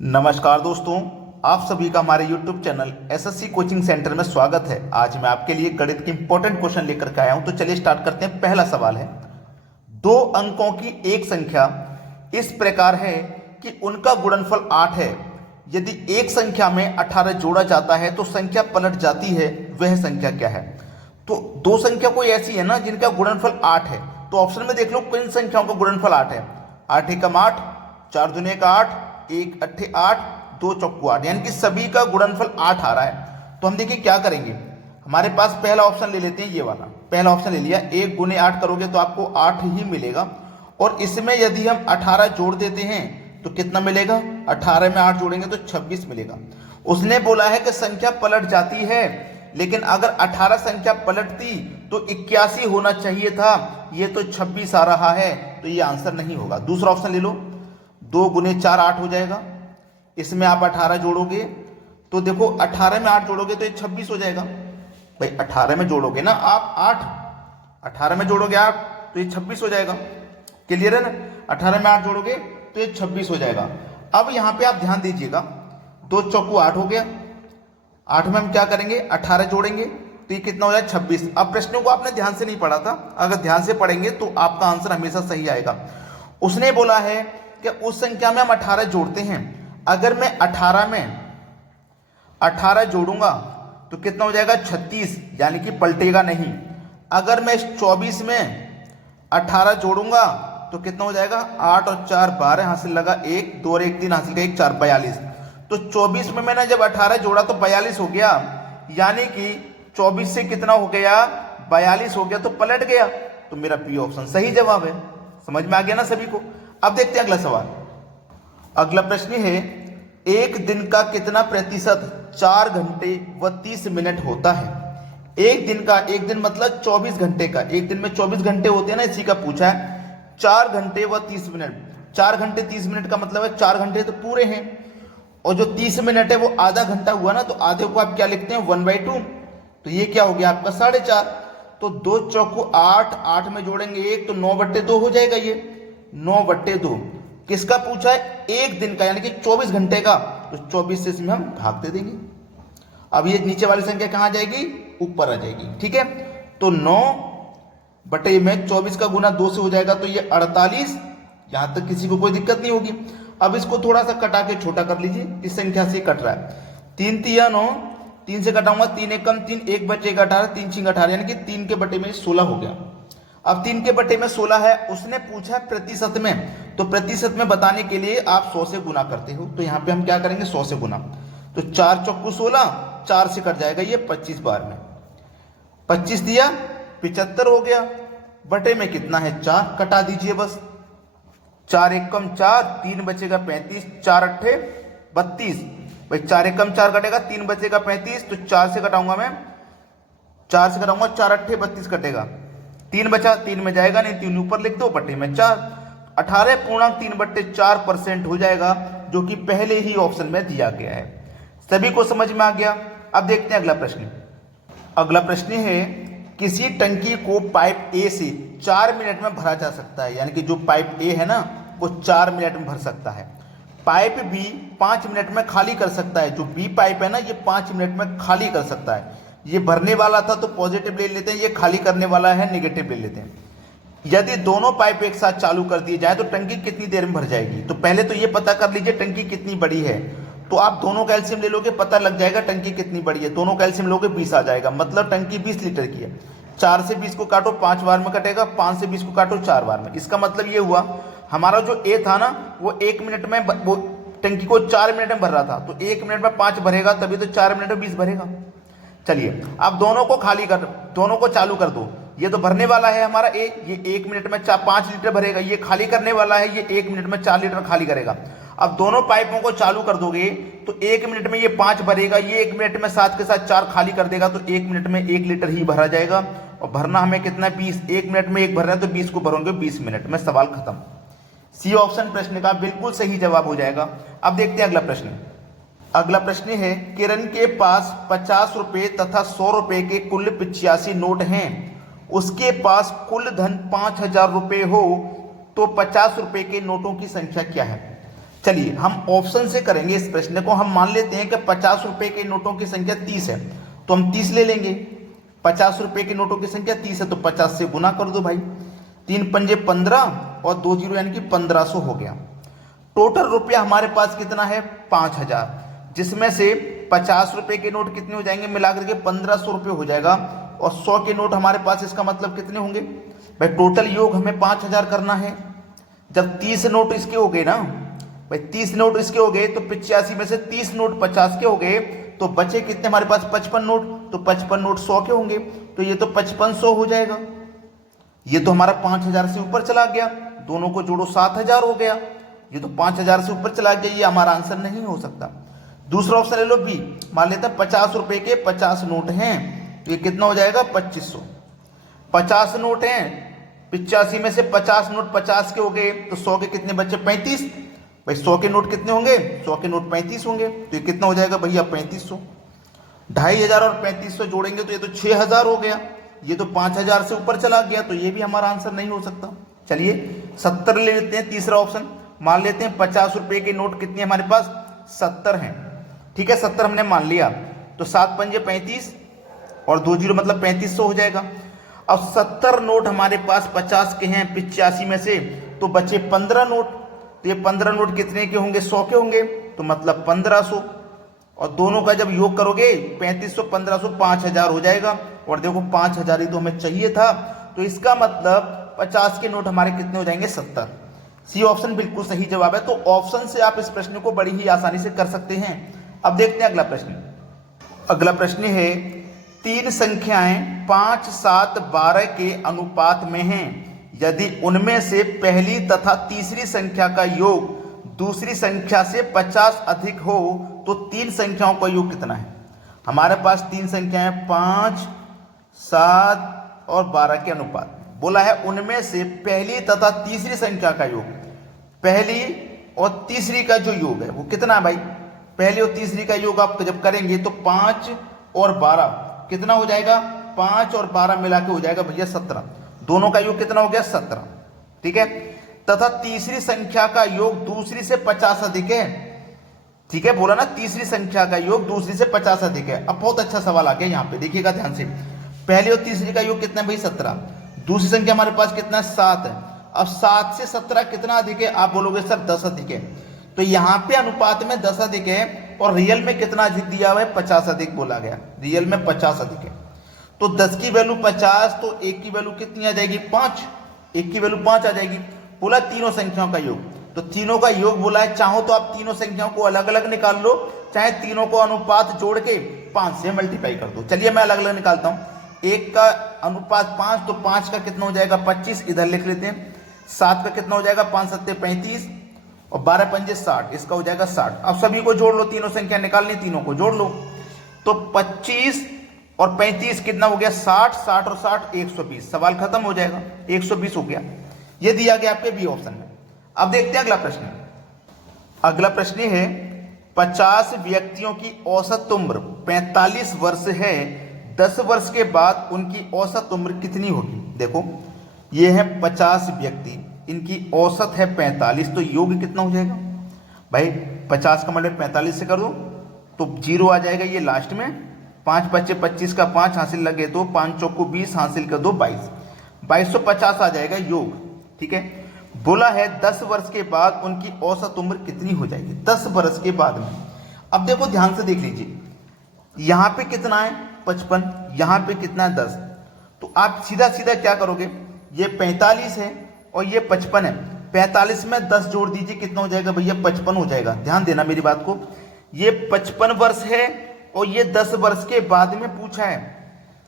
नमस्कार दोस्तों, आप सभी का हमारे YouTube channel SSC coaching centre में स्वागत है। आज मैं आपके लिए गणित के इंपॉर्टेंट क्वेश्चन लेकर के आया हूं। तो चलिए स्टार्ट करते हैं। पहला सवाल है, दो अंकों की एक संख्या इस प्रकार है कि उनका गुणनफल 8 है। यदि एक संख्या में 18 जोड़ा जाता है तो संख्या पलट जाती है, वह संख्या क्या है? तो दो संख्या कोई ऐसी है ना जिनका गुणनफल 8 है। तो ऑप्शन में देख लो किन संख्याओं का गुणनफल 8 है। 8 एकम 8, 4 दूनी का 8, 1 अट्ठे 8, 2 चौकू 8, यानी कि सभी का गुणनफल 8 आ रहा है। तो हम देखिए क्या करेंगे। हमारे पास पहला ऑप्शन ले लेते हैं, ये वाला पहला ऑप्शन ले लिया। 1 गुने 8 करोगे तो आपको 8 ही मिलेगा, और इसमें यदि हम 18 जोड़ देते हैं तो कितना मिलेगा? 18 में 8 जोड़ेंगे तो 26 मिलेगा। उसने बोला है कि संख्या पलट जाती है, लेकिन अगर 18 संख्या पलटती तो 81 होना चाहिए था, ये तो 26 आ रहा है, तो ये आंसर नहीं होगा। दूसरा ऑप्शन ले लो, 2 गुने 4 8 हो जाएगा। इसमें आप 18 जोड़ोगे तो देखो 18 में 8 जोड़ोगे तो ये 26 हो जाएगा। भाई 18 में जोड़ोगे ना आप 8, 18 में जोड़ोगे आप तो ये 26 हो जाएगा। क्लियर है ना? 18 में 8 जोड़ोगे तो ये 26 हो जाएगा। अब यहां पे आप ध्यान दीजिएगा, 2 चौकू 8 हो गया। 8 में हम क्या करेंगे? 18 जोड़ेंगे तो ये कितना हो जाए? 26। अब प्रश्नों को आपने ध्यान से नहीं पढ़ा था, अगर ध्यान से पढ़ेंगे तो आपका आंसर हमेशा सही आएगा। उसने बोला है कि उस संख्या में हम 18 जोड़ते हैं। अगर मैं 18 में 18 जोड़ूंगा तो कितना हो जाएगा? 36, यानी कि पलटेगा नहीं। अगर मैं 24 में 18 जोड़ूंगा तो कितना हो जाएगा? 8 और 4 12 हासिल लगा, 1 2 और 1 3 हासिल का 1 4 42। तो 24 में मैंने जब 18 जोड़ा तो 42 हो गया, यानी कि 24 से कितना हो गया? 42 हो गया, तो पलट गया। तो मेरा बी ऑप्शन सही जवाब है। समझ में आ गया ना सभी को? अब देखते हैं अगला सवाल। अगला प्रश्न है, एक दिन का कितना प्रतिशत 4 घंटे व 30 मिनट होता है? एक दिन का, एक दिन मतलब 24 घंटे का, एक दिन में 24 घंटे होते हैं ना, इसी का पूछा है। 4 घंटे व 30 मिनट, 4 घंटे 30 मिनट का मतलब है 4 घंटे तो पूरे हैं, और जो 30 मिनट है वो आधा घंटा हुआ ना, तो आधे को आप क्या लिखते हैं? 1/2। तो ये क्या हो गया आपका? 4.5। तो 2 चौकू 8, 8 में जोड़ेंगे 1 तो 9/2 हो जाएगा। ये 9/2 किसका पूछा है? एक दिन का, यानी कि 24 घंटे का। तो 24 से इसमें हम भाग दे देंगे। अब ये नीचे वाली संख्या कहां आ जाएगी? ऊपर आ जाएगी। ठीक है, तो 9 में 24 का गुना 2 से हो जाएगा, तो ये 48। यहां तक किसी को कोई दिक्कत नहीं होगी। अब इसको थोड़ा सा कटा के छोटा कर लीजिए, इस संख्या से कट रहा है। 3 तिया 9, 3 से कटाऊंगा 3 एकम 3, 1 बचेगा 18, 3 छिंग 18, यानी कि 3 के बटे में 16 हो गया। अब 3 के बटे में 16 है, उसने पूछा प्रतिशत में, तो प्रतिशत में बताने के लिए आप 100 से गुना करते हो। तो यहां पे हम क्या करेंगे? 100 से गुना। तो 4 चौकू 16, 4 से कट जाएगा ये 25 बार में। 25 दिया 75 हो गया, बटे में कितना है? 4, कटा दीजिए बस। 4 एकम 4, 3 बचेगा 35, 4 अट्ठे 32। भाई 4 एकम 4 कटेगा, 3 बचेगा 35, तो 4 से कटाऊंगा मैं, 4 से कटाऊंगा 4 अट्ठे 32 कटेगा। 3 बचा, 3 में जाएगा नहीं, 3 ऊपर लिख दो, बटे में 4। 18.3/4% हो जाएगा, जो कि पहले ही ऑप्शन में दिया गया है। सभी को समझ में आ गया? अब देखते हैं अगला प्रश्न। अगला प्रश्न है, किसी टंकी को पाइप ए से 4 मिनट में भरा जा सकता है, यानी कि जो पाइप ए है ना वो 4 मिनट में भर सकता है। पाइप बी 5 मिनट में खाली कर सकता है। जो बी पाइप है ना ये 5 मिनट में खाली कर सकता है। ये भरने वाला था तो पॉजिटिव ले लेते हैं, ये खाली करने वाला है नेगेटिव ले लेते हैं। यदि दोनों पाइप एक साथ चालू कर दिए जाए तो टंकी कितनी देर में भर जाएगी? तो पहले तो ये पता कर लीजिए टंकी कितनी बड़ी है। तो आप दोनों का एलसीएम ले लोगे, पता लग जाएगा टंकी कितनी बड़ी है। दोनों का एलसीएम लोगे 20 आ जाएगा, मतलब टंकी 20 लीटर की है। 4 से 20 को काटो 5 बार में कटेगा, 5 से 20 को काटो 4 बार में। इसका मतलब ये हुआ हमारा जो ए था ना वो 1 मिनट में, वो टंकी को 4 मिनट में भर रहा था, तो 1 मिनट में 5 भरेगा, तभी तो 4 मिनट में 20 भरेगा। चलिए अब दोनों को खाली कर, दोनों को चालू कर दो। ये तो भरने वाला है हमारा ए, ये 1 मिनट में 5 लीटर भरेगा। ये खाली करने वाला है, ये 1 मिनट में 4 लीटर खाली करेगा। अब दोनों पाइपों को चालू कर दोगे तो 1 मिनट में ये 5 भरेगा, ये 1 मिनट में साथ के साथ 4 खाली कर देगा, तो 1 मिनट में 1 लीटर ही भरा जाएगा। और भरना हमें कितना? 20। 1 मिनट में 1 भर रहा है तो 20 को भरोगे 20 मिनट में। सवाल खत्म। सी ऑप्शन प्रश्न का बिल्कुल सही जवाब हो जाएगा। अब देखते हैं अगला प्रश्न। अगला प्रश्न है, किरण के पास 50 रुपए तथा 100 रुपए के कुल 85 नोट हैं। उसके पास कुल धन 5000 रुपए हो तो 50 रुपए के नोटों की संख्या क्या है? चलिए हम ऑप्शन से करेंगे इस प्रश्न को। हम मान लेते हैं कि 50 रुपए के नोटों की संख्या 30 है, तो हम 30 ले लेंगे। 50 रुपए के नोटों की संख्या 30 है तो 50 से गुना कर दो भाई। 3 पंजे 15 और 2 जीरो यानी कि 1500 हो गया। टोटल रुपया हमारे पास कितना है 5000, जिसमें से 50 रुपए के नोट कितने हो जाएंगे मिलाकर के 1500 रुपये हो जाएगा, और 100 के नोट हमारे पास, इसका मतलब कितने होंगे भाई, टोटल योग हमें 5000 करना है। जब 30 नोट इसके हो गए ना भाई, 30 नोट इसके हो गए तो 85 में से 30 नोट 50 के हो गए, तो बचे कितने हमारे पास 55 नोट, तो 55 नोट 100 के होंगे, तो ये तो 5500 हो जाएगा। ये तो हमारा 5000 से ऊपर चला गया, दोनों को जोड़ो 7000 हो गया। ये तो 5000 से ऊपर चला गया, ये हमारा आंसर नहीं हो सकता। दूसरा ऑप्शन ले लो बी। मान लेते हैं 50 रुपए के 50 नोट हैं, तो ये कितना हो जाएगा 2500। 50 नोट हैं, 85 में से 50 नोट 50 के हो गए, तो 100 के कितने बचे 35। भाई 100 के नोट कितने होंगे, 100 के नोट 35 होंगे, तो ये कितना हो जाएगा भैया 3500। 2500 और 3500 जोड़ेंगे तो ये तो 6000 हो गया। ये तो 5000 से ऊपर चला गया, तो ये भी हमारा आंसर नहीं हो सकता। चलिए 70 ले लेते हैं, तीसरा ऑप्शन। मान लेते हैं 50 रुपए के नोट कितने हमारे पास 70 हैं, ठीक है 70 हमने मान लिया, तो 7 पंजे 35 और 2 जीरो मतलब 3500 हो जाएगा। अब 70 नोट हमारे पास 50 के हैं 85 में से, तो बचे 15 नोट, तो ये 15 नोट कितने के होंगे 100 के होंगे, तो मतलब 1500, और दोनों का जब योग करोगे 3500 1500 5000 हो जाएगा। और देखो 5000 ही तो हमें चाहिए था, तो इसका मतलब 50 के नोट हमारे कितने हो जाएंगे 70। सी ऑप्शन बिल्कुल सही जवाब है। तो ऑप्शन से आप इस प्रश्न को बड़ी ही आसानी से कर सकते हैं। अब देखते हैं अगला प्रश्न। अगला प्रश्न है, 3 संख्याएं 5, 7, 12 के अनुपात में हैं, यदि उनमें से पहली तथा तीसरी संख्या का योग दूसरी संख्या से 50 अधिक हो तो 3 संख्याओं का योग कितना है। हमारे पास 3 संख्याएं 5, 7 और 12 के अनुपात, बोला है उनमें से पहली तथा तीसरी संख्या का योग, पहली और तीसरी का जो योग है वो कितना है भाई। पहली और तीसरी का योग आप जब करेंगे तो 5 और 12 कितना हो जाएगा, 5 और 12 मिला के हो जाएगा भैया 17। दोनों का योग कितना हो गया 17, ठीक है। तथा तीसरी संख्या का योग दूसरी से 50 अधिक है, ठीक है, बोला ना तीसरी संख्या का योग दूसरी से 50 अधिक है। अब बहुत अच्छा सवाल आ गया यहाँ पे, देखिएगा ध्यान से। पहली और तीसरी का योग कितना है भाई 17, दूसरी संख्या हमारे पास कितना है 7 है। अब 7 से 17 कितना अधिक है, आप बोलोगे सर 10 अधिक है, तो यहाँ पे अनुपात में 10 अधिक है, और रियल में कितना अधिक दिया हुआ है 50 अधिक बोला गया, रियल में 50 अधिक है। तो 10 की वैल्यू 50, तो 1 की वैल्यू कितनी आ जाएगी 5, 1 की वैल्यू 5 आ जाएगी। बोला तीनों संख्याओं का योग, तो तीनों का योग बोला है, चाहो तो आप तीनों संख्याओं को अलग अलग निकाल लो, चाहे तीनों को अनुपात जोड़ के 5 से मल्टीप्लाई कर दो। चलिए मैं अलग अलग निकालता हूँ। 1 का अनुपात 5, तो 5 का कितना हो जाएगा 25, इधर लिख लेते हैं। 7 का कितना हो जाएगा 5 सत्ते 35 और 12 पंजे 60, इसका हो जाएगा 60। अब सभी को जोड़ लो, तीनों संख्या निकालनी, तीनों को जोड़ लो, तो 25 और 35 कितना हो गया 60, 60 और 60 120। सवाल खत्म हो जाएगा, 120 हो गया। ये दिया गया आपके बी ऑप्शन में। अब देखते हैं अगला प्रश्न। अगला प्रश्न है, 50 व्यक्तियों की औसत उम्र 45 वर्ष है, 10 वर्ष के बाद उनकी औसत उम्र कितनी होगी। देखो ये है 50 व्यक्ति, इनकी औसत है 45, तो योग कितना हो जाएगा भाई। 50 का मल्टीप्लाई 45 से कर दो तो 0 आ जाएगा, ये लास्ट में 5 बच्चे 25 का 5 हासिल लगे तो 5 चौको 20 हासिल कर दो 22, 2250 आ जाएगा योग, ठीक है। बोला है 10 वर्ष के बाद उनकी औसत उम्र कितनी हो जाएगी, 10 वर्ष के बाद में। अब देखो ध्यान से देख लीजिए, यहां पे कितना है 55, यहां पे कितना है 10, तो आप सीधा सीधा क्या करोगे, ये 45 है और ये 55 है, 45 में 10 जोड़ दीजिए, कितना हो जाएगा भैया 55 हो जाएगा। ध्यान देना मेरी बात को, ये 55 वर्ष है और ये 10 वर्ष के बाद में पूछा है,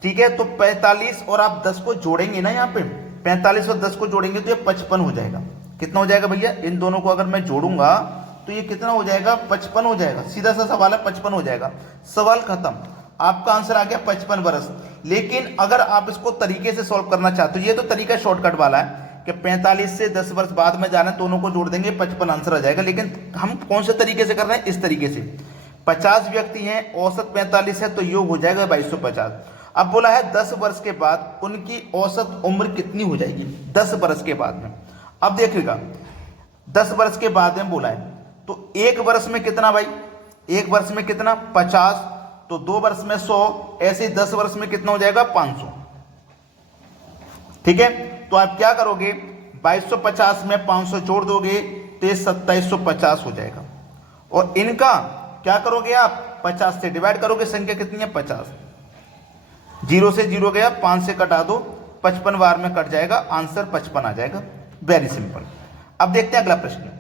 ठीक है। तो 45 और आप 10 को जोड़ेंगे ना, यहाँ पे 45 और 10 को जोड़ेंगे तो ये 55 हो जाएगा। कितना हो जाएगा भैया, इन दोनों को अगर मैं जोड़ूंगा तो ये कितना हो जाएगा 55 हो जाएगा। सीधा सा सवाल है, 55 हो जाएगा, सवाल खत्म। आपका आंसर आ गया 55 वर्ष। लेकिन अगर आप इसको तरीके से सॉल्व करना चाहते हो, ये तो तरीका शॉर्टकट वाला है कि 45 से 10 वर्ष बाद में जाना, दोनों को जोड़ देंगे 55 आंसर आ जाएगा। लेकिन हम कौन से तरीके से कर रहे हैं, इस तरीके से। 50 व्यक्ति हैं, औसत 45 है, तो योग हो जाएगा 2250। अब बोला है 10 वर्ष के बाद उनकी औसत उम्र कितनी हो जाएगी, 10 वर्ष के बाद में। अब देखिएगा 10 वर्ष के बाद में बोला है, तो एक वर्ष में कितना भाई, एक वर्ष में कितना 50, तो 2 वर्ष में 100, ऐसे 10 वर्ष में कितना हो जाएगा 500। ठीक है, तो आप क्या करोगे 2250 में 500 जोड़ दोगे तो ये 2750 हो जाएगा। और इनका क्या करोगे आप 50 से डिवाइड करोगे, संख्या कितनी है 50, 0 से 0 गया, 5 से कटा दो, 55 बार में कट जाएगा, आंसर 55 आ जाएगा। Very simple. अब देखते हैं अगला प्रश्न।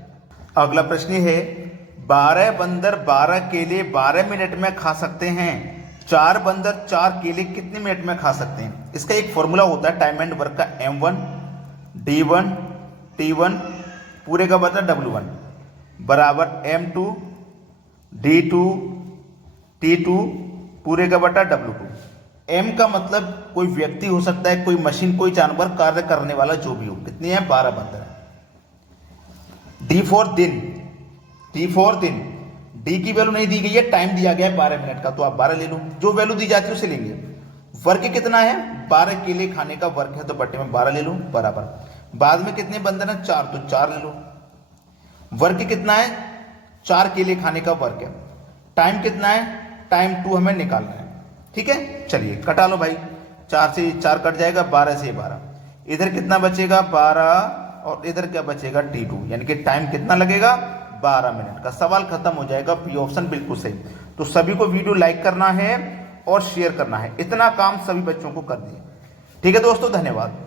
अगला प्रश्न है 12 बंदर 12 केले 12 मिनट में खा सकते हैं, 4 बंदर 4 केले कितने मिनट में खा सकते हैं। इसका एक फॉर्मूला होता है टाइम एंड वर्क का, M1 D1 T1 पूरे का बदला W1 बराबर M2 D2 T2 पूरे का बटा W2। M का मतलब कोई व्यक्ति हो सकता है, कोई मशीन, कोई जानवर, कार्य करने वाला जो भी हो। कितनी है 12 बंदर। D4 दिन, D4 दिन, D की वैल्यू नहीं दी गई है, टाइम दिया गया है 12 मिनट का, तो आप 12 ले लो, जो वैल्यू दी जाती है उसे लेंगे। वर्ग कितना है 12 केले खाने का वर्ग है, तो बट्टे में 12 ले लो बराबर। बाद में कितने बंदर हैं 4, तो 4 ले लो। वर्ग कितना है 4 केले खाने का वर्ग है। टाइम कितना है, टाइम 2 हमें निकालना है। ठीक है, चलिए कटा लो भाई, 4 से 4 कट जाएगा, 12 से 12, इधर कितना बचेगा 12, और इधर क्या बचेगा T2, यानी कि टाइम कितना लगेगा 12 मिनट का। सवाल खत्म हो जाएगा, बी ऑप्शन बिल्कुल सही। तो सभी को वीडियो लाइक करना है और शेयर करना है, इतना काम सभी बच्चों को कर दिए। ठीक है दोस्तों, धन्यवाद।